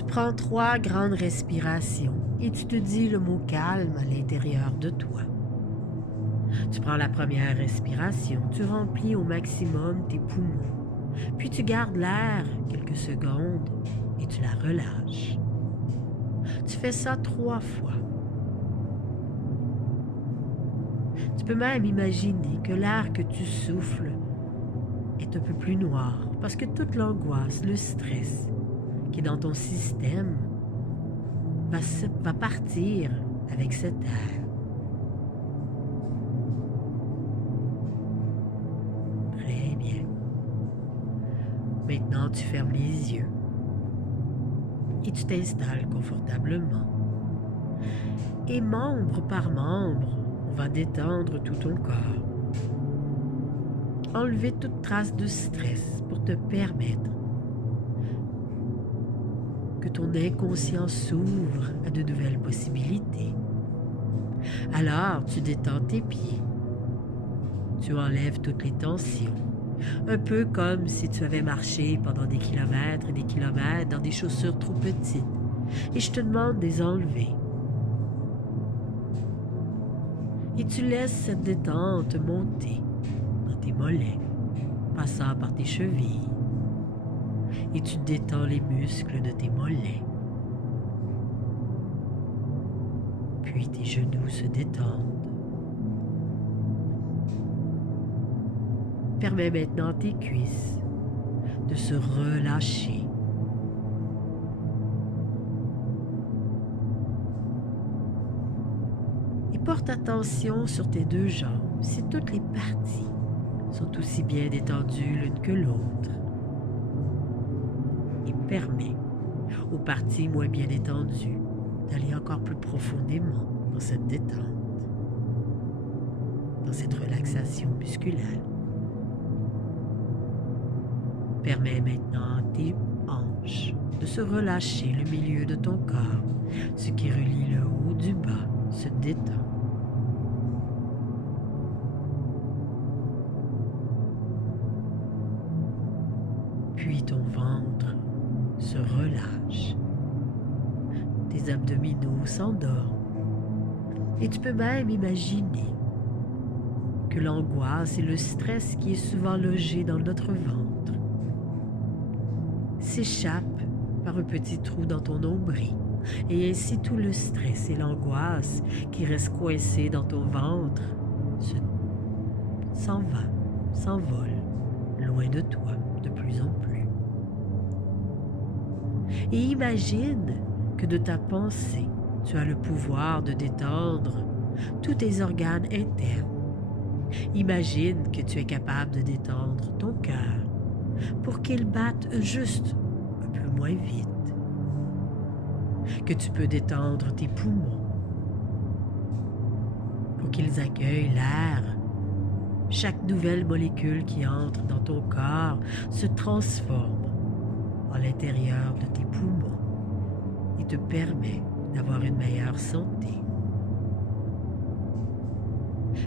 Tu prends 3 grandes respirations et tu te dis le mot calme à l'intérieur de toi. Tu prends la première respiration, tu remplis au maximum tes poumons, puis tu gardes l'air quelques secondes et tu la relâches. Tu fais ça 3 fois. Tu peux même imaginer que l'air que tu souffles est un peu plus noir parce que toute l'angoisse, le stress qui est dans ton système va partir avec cet air. Très bien. Maintenant, tu fermes les yeux et tu t'installes confortablement. Et membre par membre, on va détendre tout ton corps. Enlever toute trace de stress pour te permettre que ton inconscient s'ouvre à de nouvelles possibilités. Alors, tu détends tes pieds. Tu enlèves toutes les tensions. Un peu comme si tu avais marché pendant des kilomètres et des kilomètres dans des chaussures trop petites. Et je te demande de les enlever. Et tu laisses cette détente monter dans tes mollets, passant par tes chevilles. Et tu détends les muscles de tes mollets. Puis tes genoux se détendent. Permets maintenant à tes cuisses de se relâcher. Et porte attention sur tes 2 jambes si toutes les parties sont aussi bien détendues l'une que l'autre. Et permets aux parties moins bien détendues d'aller encore plus profondément dans cette détente, dans cette relaxation musculaire. Permets maintenant à tes hanches de se relâcher le milieu de ton corps, ce qui relie le haut du bas se détend. Puis ton ventre se relâche. Tes abdominaux s'endorment. Et tu peux même imaginer que l'angoisse et le stress qui est souvent logé dans notre ventre s'échappent par un petit trou dans ton nombril. Et ainsi tout le stress et l'angoisse qui reste coincé dans ton ventre s'envole loin de toi de plus en plus. Et imagine que de ta pensée, tu as le pouvoir de détendre tous tes organes internes. Imagine que tu es capable de détendre ton cœur pour qu'il batte juste un peu moins vite. Que tu peux détendre tes poumons pour qu'ils accueillent l'air. Chaque nouvelle molécule qui entre dans ton corps se transforme à l'intérieur de tes poumons et te permet d'avoir une meilleure santé.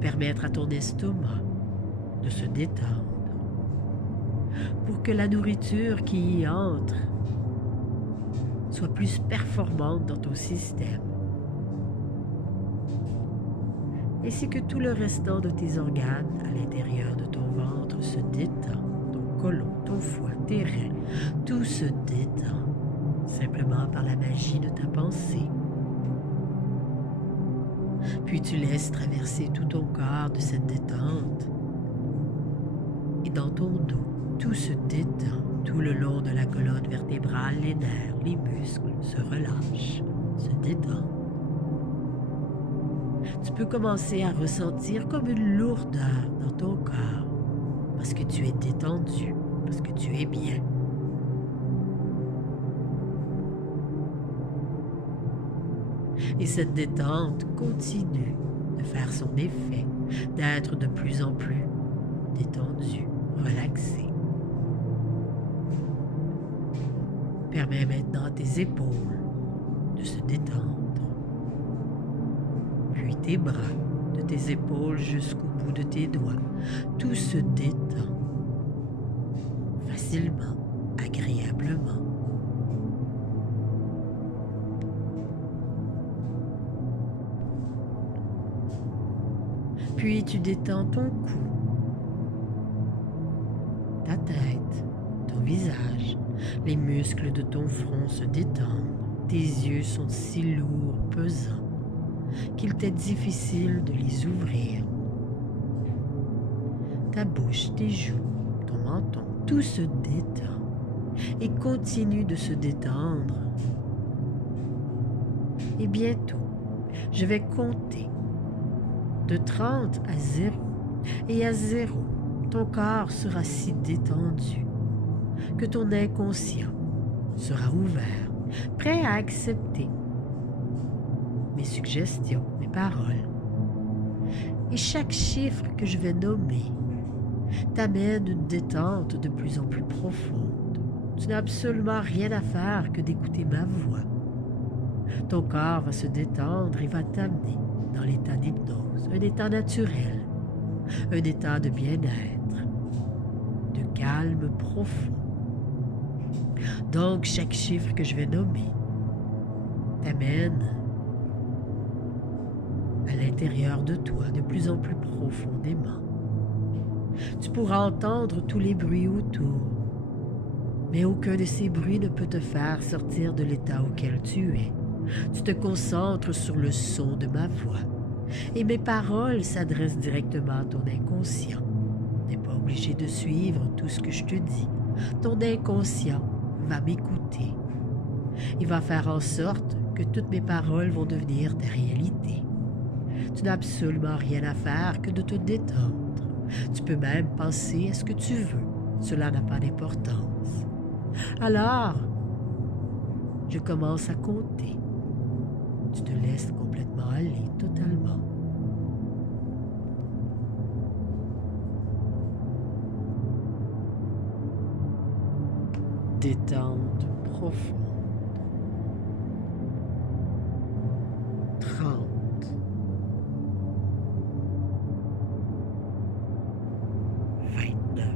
Permettre à ton estomac de se détendre pour que la nourriture qui y entre soit plus performante dans ton système, ainsi que tout le restant de tes organes à l'intérieur de ton ventre se détend, ton côlon, ton foie, tes reins, tout se détend simplement par la magie de ta pensée. Puis tu laisses traverser tout ton corps de cette détente et dans ton dos, tout se détend tout le long de la colonne vertébrale, les nerfs, les muscles se relâchent, se détendent. Tu peux commencer à ressentir comme une lourdeur dans ton corps parce que tu es détendu, parce que tu es bien. Et cette détente continue de faire son effet, d'être de plus en plus détendu, relaxé. Permets maintenant à tes épaules de se détendre, puis tes bras, de tes épaules jusqu'au bout de tes doigts, tout se détend facilement, agréablement. Puis tu détends ton cou, ta tête, ton visage. Les muscles de ton front se détendent. Tes yeux sont si lourds, pesants, qu'il t'est difficile de les ouvrir. Ta bouche, tes joues, ton menton, tout se détend et continue de se détendre. Et bientôt, je vais compter de 30 à 0. Et à 0, ton corps sera si détendu que ton inconscient sera ouvert, prêt à accepter mes suggestions, mes paroles. Et chaque chiffre que je vais nommer t'amène une détente de plus en plus profonde. Tu n'as absolument rien à faire que d'écouter ma voix. Ton corps va se détendre et va t'amener dans l'état d'hypnose, un état naturel, un état de bien-être, de calme profond. Donc, chaque chiffre que je vais nommer t'amène à l'intérieur de toi de plus en plus profondément. Tu pourras entendre tous les bruits autour, mais aucun de ces bruits ne peut te faire sortir de l'état auquel tu es. Tu te concentres sur le son de ma voix et mes paroles s'adressent directement à ton inconscient. Tu n'es pas obligé de suivre tout ce que je te dis. Ton inconscient va m'écouter. Il va faire en sorte que toutes mes paroles vont devenir ta réalité. Tu n'as absolument rien à faire que de te détendre. Tu peux même penser à ce que tu veux. Cela n'a pas d'importance. Alors, je commence à compter. Tu te laisses complètement aller, totalement. Détente profonde. 30. 29.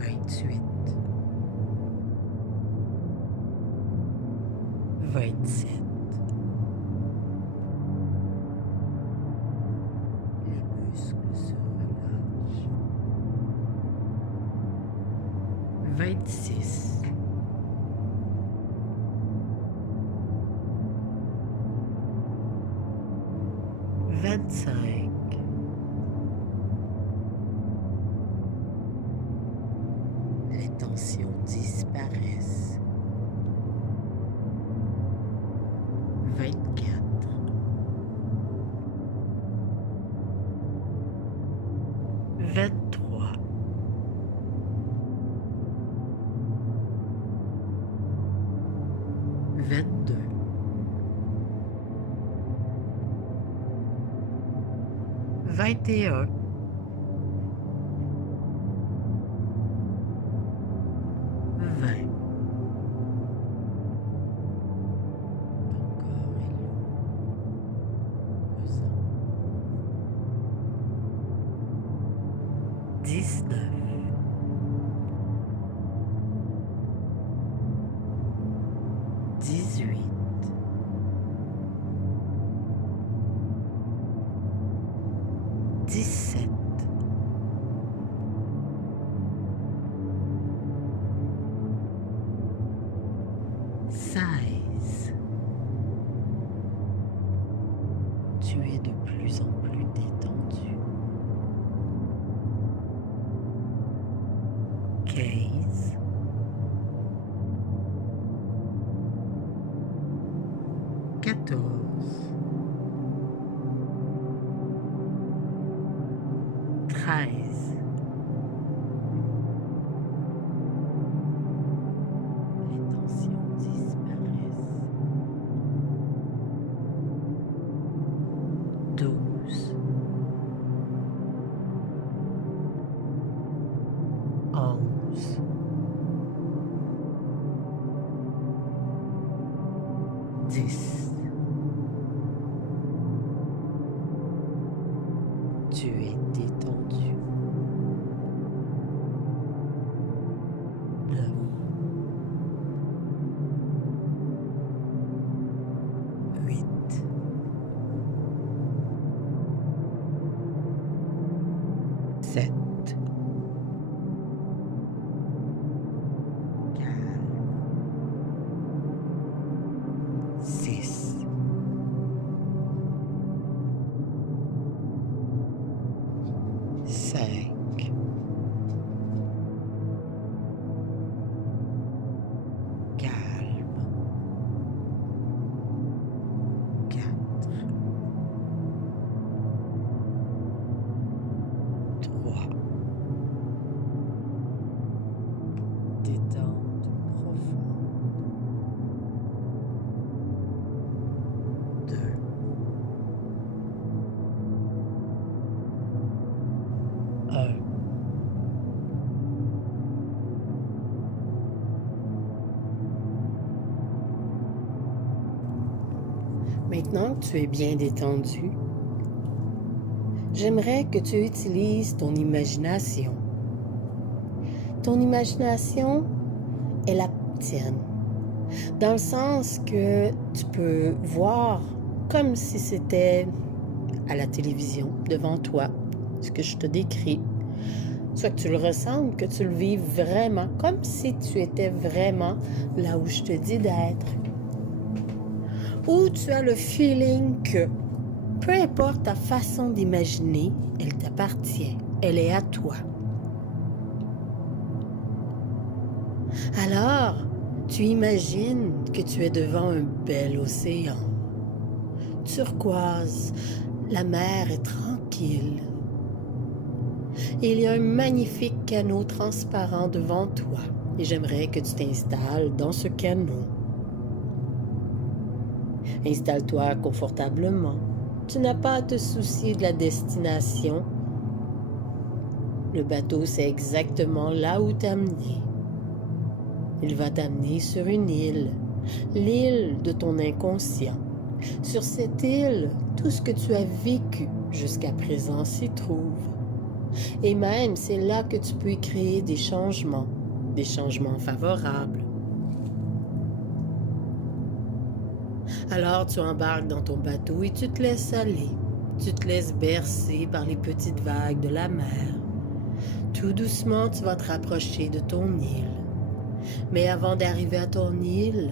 28. 27. Les muscles se relâchent. 26. 25. Les tensions disparaissent. 24. 23. 22. 21. 20. Ton corps est lourd, pesant. 19. 18. 17. 16. Tu es de plus en plus détendu. 15. 14. 13. Les tensions disparaissent. 12. 11. 10. Tu es détendu. 9. 8. 7. Calme. 6. 5. 3. Détente profonde. 2. 1. Maintenant que tu es bien détendu, j'aimerais que tu utilises ton imagination. Ton imagination est la tienne, dans le sens que tu peux voir comme si c'était à la télévision devant toi, ce que je te décris, soit que tu le ressentes, que tu le vives vraiment, comme si tu étais vraiment là où je te dis d'être. Ou tu as le feeling que, peu importe ta façon d'imaginer, elle t'appartient, elle est à toi. Alors, tu imagines que tu es devant un bel océan. Turquoise, la mer est tranquille. Il y a un magnifique canot transparent devant toi et j'aimerais que tu t'installes dans ce canot. Installe-toi confortablement. Tu n'as pas à te soucier de la destination. Le bateau sait exactement là où t'amener. Il va t'amener sur une île, l'île de ton inconscient. Sur cette île, tout ce que tu as vécu jusqu'à présent s'y trouve. Et même, c'est là que tu peux créer des changements favorables. Alors tu embarques dans ton bateau et tu te laisses aller. Tu te laisses bercer par les petites vagues de la mer. Tout doucement, tu vas te rapprocher de ton île. Mais avant d'arriver à ton île,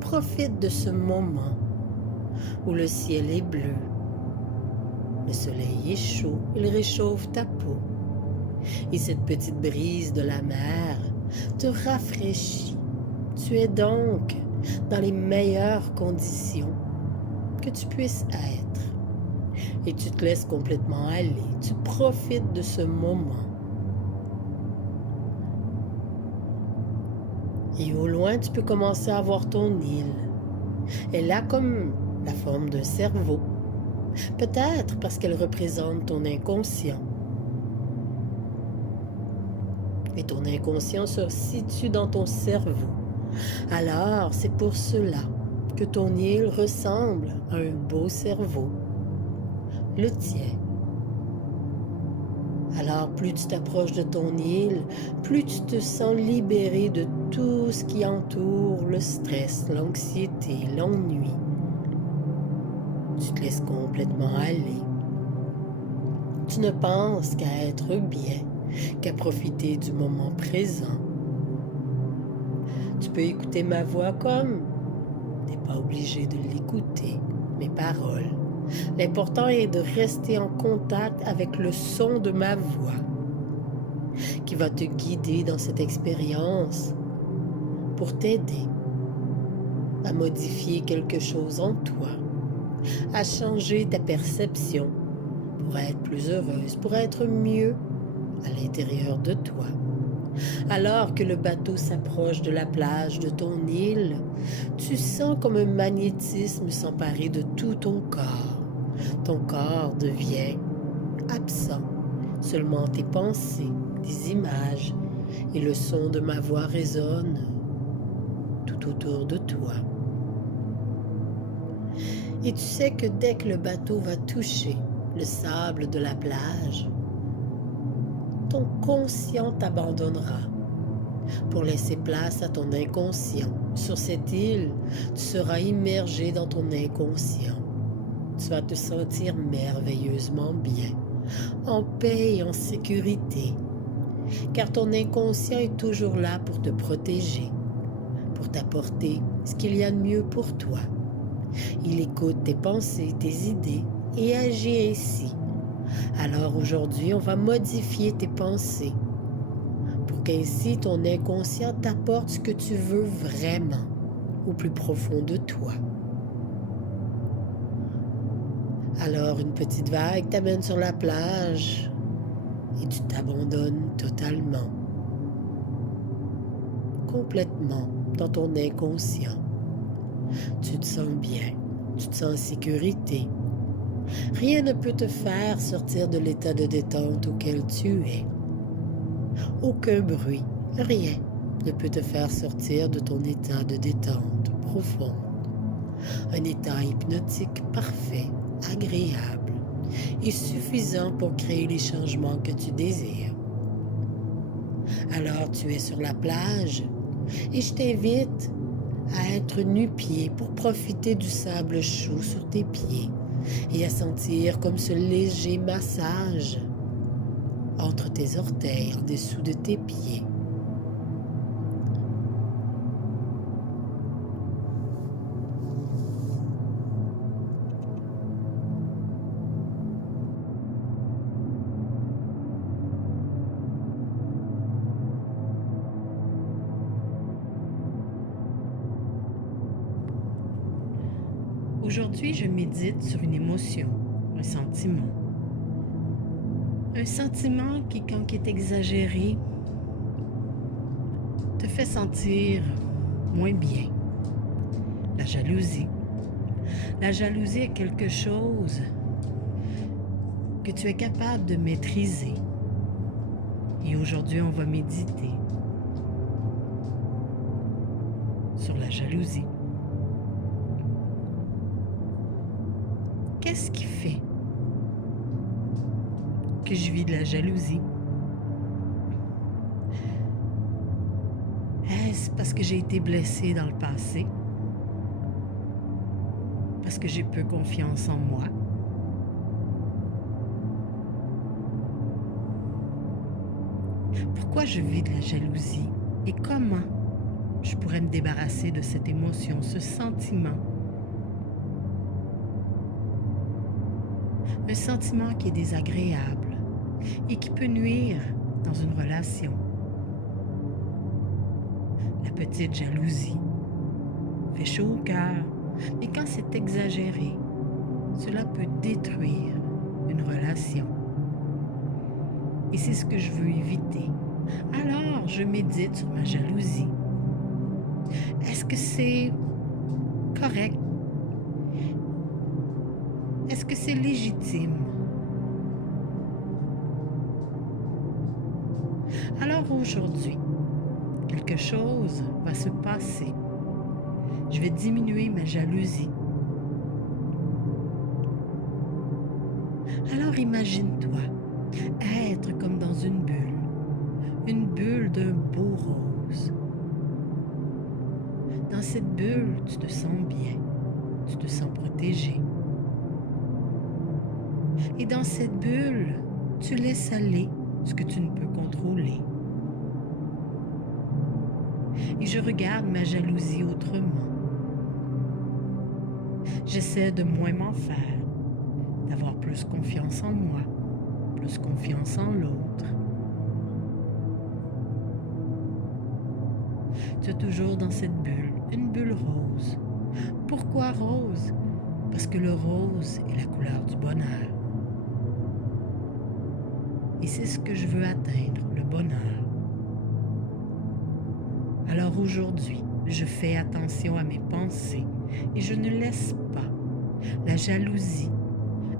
profite de ce moment où le ciel est bleu. Le soleil est chaud, il réchauffe ta peau. Et cette petite brise de la mer te rafraîchit. Tu es donc dans les meilleures conditions que tu puisses être. Et tu te laisses complètement aller. Tu profites de ce moment. Et au loin, tu peux commencer à voir ton île. Elle a comme la forme d'un cerveau. Peut-être parce qu'elle représente ton inconscient. Et ton inconscient se situe dans ton cerveau. Alors, c'est pour cela que ton île ressemble à un beau cerveau. Le tien. Alors, plus tu t'approches de ton île, plus tu te sens libéré de tout ce qui entoure le stress, l'anxiété, l'ennui. Tu te laisses complètement aller. Tu ne penses qu'à être bien, qu'à profiter du moment présent. Tu peux écouter ma voix comme tu n'es pas obligé de l'écouter, mes paroles. L'important est de rester en contact avec le son de ma voix qui va te guider dans cette expérience pour t'aider à modifier quelque chose en toi, à changer ta perception pour être plus heureuse, pour être mieux à l'intérieur de toi. Alors que le bateau s'approche de la plage de ton île, tu sens comme un magnétisme s'emparer de tout ton corps. Ton corps devient absent. Seulement tes pensées, tes images et le son de ma voix résonnent tout autour de toi. Et tu sais que dès que le bateau va toucher le sable de la plage, ton conscient t'abandonnera pour laisser place à ton inconscient. Sur cette île, tu seras immergé dans ton inconscient. Tu vas te sentir merveilleusement bien. en paix et en sécurité, car ton inconscient est toujours là pour te protéger, pour t'apporter ce qu'il y a de mieux pour toi. Il écoute tes pensées, tes idées et agit ainsi. Alors aujourd'hui, on va modifier tes pensées pour qu'ainsi ton inconscient t'apporte ce que tu veux vraiment au plus profond de toi. Alors une petite vague t'amène sur la plage et tu t'abandonnes totalement, complètement dans ton inconscient. Tu te sens bien, tu te sens en sécurité. Rien ne peut te faire sortir de l'état de détente auquel tu es. Aucun bruit, rien ne peut te faire sortir de ton état de détente profonde. Un état hypnotique parfait, agréable et suffisant pour créer les changements que tu désires. Alors tu es sur la plage et je t'invite à être nu-pied pour profiter du sable chaud sur tes pieds et à sentir comme ce léger massage entre tes orteils en dessous de tes pieds. Aujourd'hui, je médite sur une émotion, un sentiment. Un sentiment qui, quand il est exagéré, te fait sentir moins bien. La jalousie. La jalousie est quelque chose que tu es capable de maîtriser. Et aujourd'hui, on va méditer sur la jalousie. Qu'est-ce qui fait que je vis de la jalousie? Est-ce parce que j'ai été blessée dans le passé? Parce que j'ai peu confiance en moi? Pourquoi je vis de la jalousie? Et comment je pourrais me débarrasser de cette émotion, ce sentiment? Un sentiment qui est désagréable et qui peut nuire dans une relation. La petite jalousie fait chaud au cœur, mais quand c'est exagéré, cela peut détruire une relation. Et c'est ce que je veux éviter. Alors, je médite sur ma jalousie. Est-ce que c'est correct? Est-ce que c'est légitime? Alors aujourd'hui, quelque chose va se passer. Je vais diminuer ma jalousie. Alors imagine-toi être comme dans une bulle d'un beau rose. Dans cette bulle, tu te sens bien, tu te sens protégé. Et dans cette bulle, tu laisses aller ce que tu ne peux contrôler. Et je regarde ma jalousie autrement. J'essaie de moins m'en faire, d'avoir plus confiance en moi, plus confiance en l'autre. Tu es toujours dans cette bulle, une bulle rose. Pourquoi rose? Parce que le rose est la couleur du bonheur. Et c'est ce que je veux atteindre, le bonheur. Alors aujourd'hui, je fais attention à mes pensées et je ne laisse pas la jalousie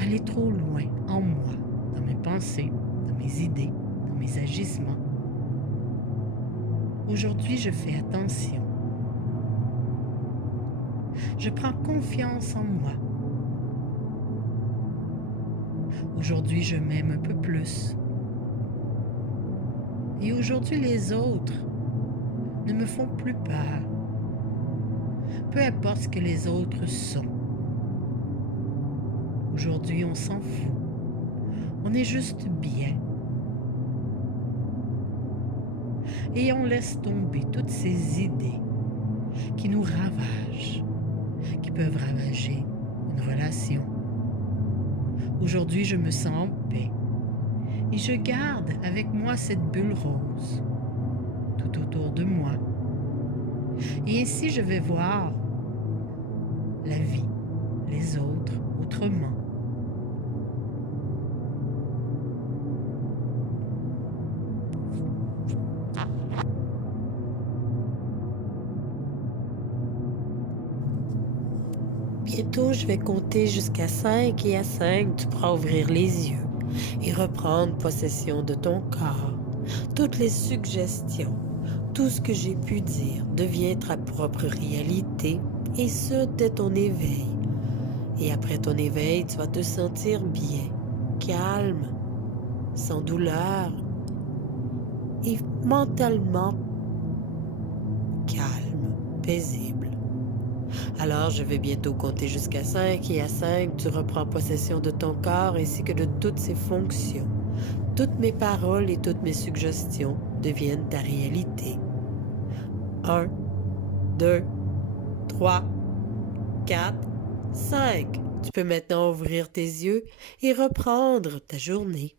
aller trop loin en moi, dans mes pensées, dans mes idées, dans mes agissements. Aujourd'hui, je fais attention. Je prends confiance en moi. Aujourd'hui, je m'aime un peu plus. Et aujourd'hui, les autres ne me font plus peur. Peu importe ce que les autres sont. Aujourd'hui, on s'en fout. On est juste bien. Et on laisse tomber toutes ces idées qui nous ravagent, qui peuvent ravager une relation. Aujourd'hui, je me sens en paix et je garde avec moi cette bulle rose tout autour de moi. Et ainsi, je vais voir la vie, les autres autrement. Bientôt, je vais compter jusqu'à 5 et à 5, tu pourras ouvrir les yeux et reprendre possession de ton corps. Toutes les suggestions, tout ce que j'ai pu dire devient ta propre réalité et ce, dès ton éveil. Et après ton éveil, tu vas te sentir bien, calme, sans douleur et mentalement calme, paisible. Alors, je vais bientôt compter jusqu'à 5 et à 5, tu reprends possession de ton corps ainsi que de toutes ses fonctions. Toutes mes paroles et toutes mes suggestions deviennent ta réalité. 1, 2, 3, 4, 5. Tu peux maintenant ouvrir tes yeux et reprendre ta journée.